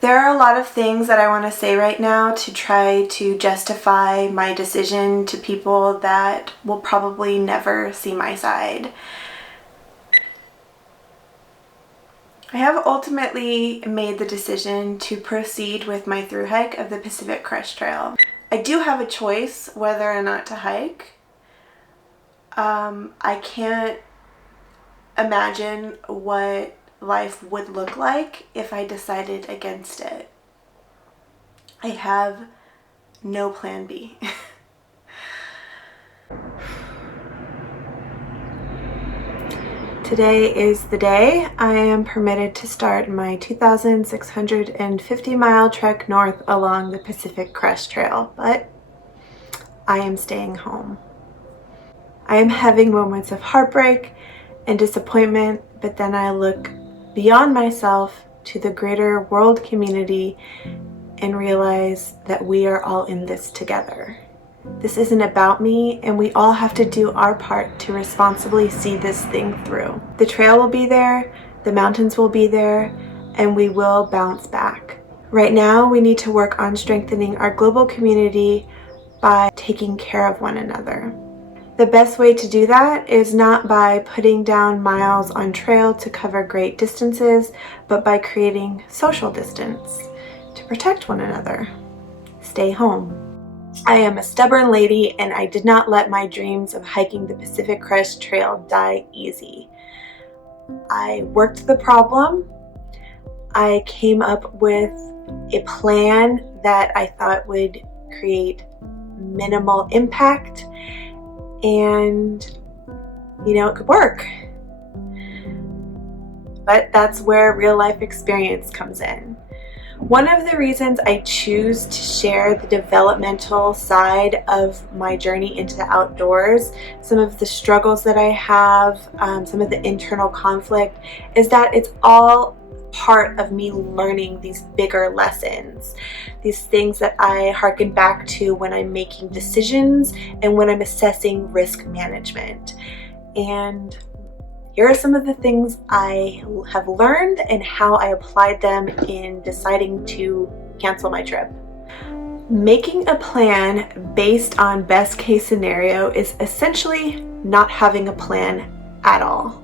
There are a lot of things that I want to say right now to try to justify my decision to people that will probably never see my side. I have ultimately made the decision to proceed with my thru hike of the Pacific Crest Trail. I do have a choice whether or not to hike. I can't imagine what life would look like if I decided against it. I have no plan B. Today is the day I am permitted to start my 2,650 mile trek north along the Pacific Crest Trail, but I am staying home. I am having moments of heartbreak and disappointment, but then I look beyond myself to the greater world community and realize that we are all in this together. This isn't about me, and we all have to do our part to responsibly see this thing through. The trail will be there, the mountains will be there, and we will bounce back. Right now, we need to work on strengthening our global community by taking care of one another. The best way to do that is not by putting down miles on trail to cover great distances, but by creating social distance to protect one another. Stay home. I am a stubborn lady, and I did not let my dreams of hiking the Pacific Crest Trail die easy. I worked the problem. I came up with a plan that I thought would create minimal impact, and it could work. But that's where real life experience comes in. One of the reasons I choose to share the developmental side of my journey into the outdoors, some of the struggles that I have, some of the internal conflict, is that it's all part of me learning these bigger lessons, these things that I harken back to when I'm making decisions and when I'm assessing risk management. And here are some of the things I have learned and how I applied them in deciding to cancel my trip. Making a plan based on best case scenario is essentially not having a plan at all.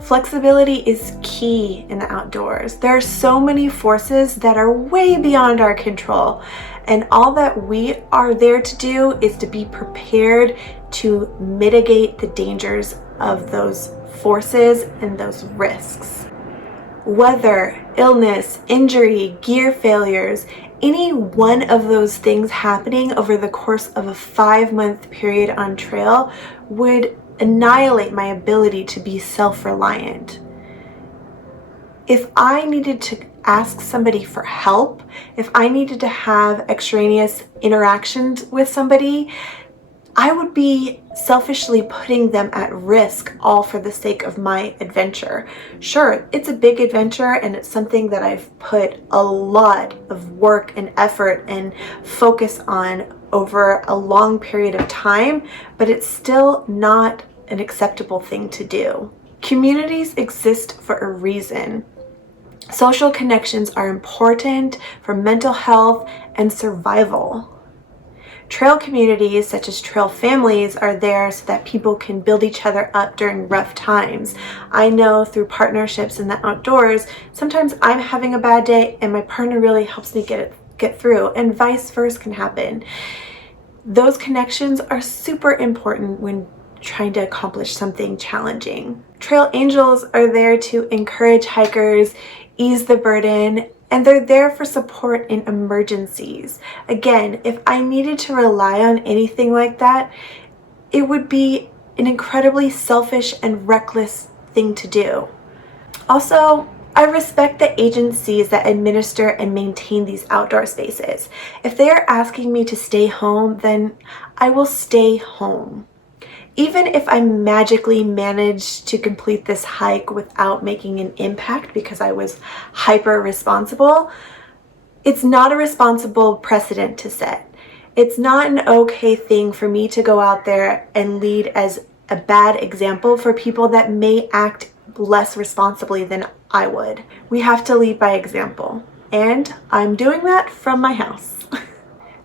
Flexibility is key in the outdoors. There are so many forces that are way beyond our control, and all that we are there to do is to be prepared to mitigate the dangers of those forces and those risks. Weather, illness, injury, gear failures, any one of those things happening over the course of a 5-month period on trail would annihilate my ability to be self-reliant. If I needed to ask somebody for help, if I needed to have extraneous interactions with somebody, I would be selfishly putting them at risk, all for the sake of my adventure. Sure, it's a big adventure, and it's something that I've put a lot of work and effort and focus on over a long period of time, but it's still not an acceptable thing to do. Communities exist for a reason. Social connections are important for mental health and survival. Trail communities, such as trail families, are there so that people can build each other up during rough times. I know through partnerships in the outdoors, sometimes I'm having a bad day and my partner really helps me get through, and vice versa can happen. Those connections are super important when trying to accomplish something challenging. Trail angels are there to encourage hikers, ease the burden, and they're there for support in emergencies. Again, if I needed to rely on anything like that, it would be an incredibly selfish and reckless thing to do. Also, I respect the agencies that administer and maintain these outdoor spaces. If they are asking me to stay home, then I will stay home. Even if I magically managed to complete this hike without making an impact because I was hyper responsible, it's not a responsible precedent to set. It's not an okay thing for me to go out there and lead as a bad example for people that may act less responsibly than I would. We have to lead by example, and I'm doing that from my house.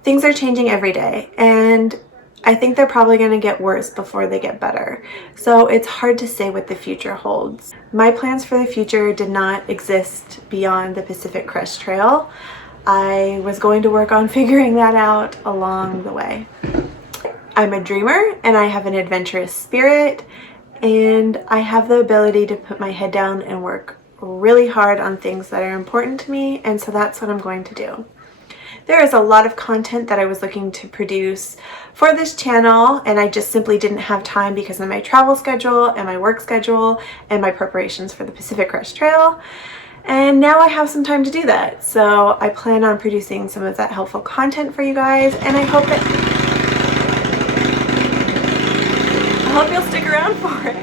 Things are changing every day, and I think they're probably going to get worse before they get better. So it's hard to say what the future holds. My plans for the future did not exist beyond the Pacific Crest Trail. I was going to work on figuring that out along the way. I'm a dreamer and I have an adventurous spirit, and I have the ability to put my head down and work really hard on things that are important to me, and so that's what I'm going to do. There is a lot of content that I was looking to produce for this channel, and I just simply didn't have time because of my travel schedule and my work schedule and my preparations for the Pacific Crest Trail. And now I have some time to do that. So I plan on producing some of that helpful content for you guys, and I hope you'll stick around for it.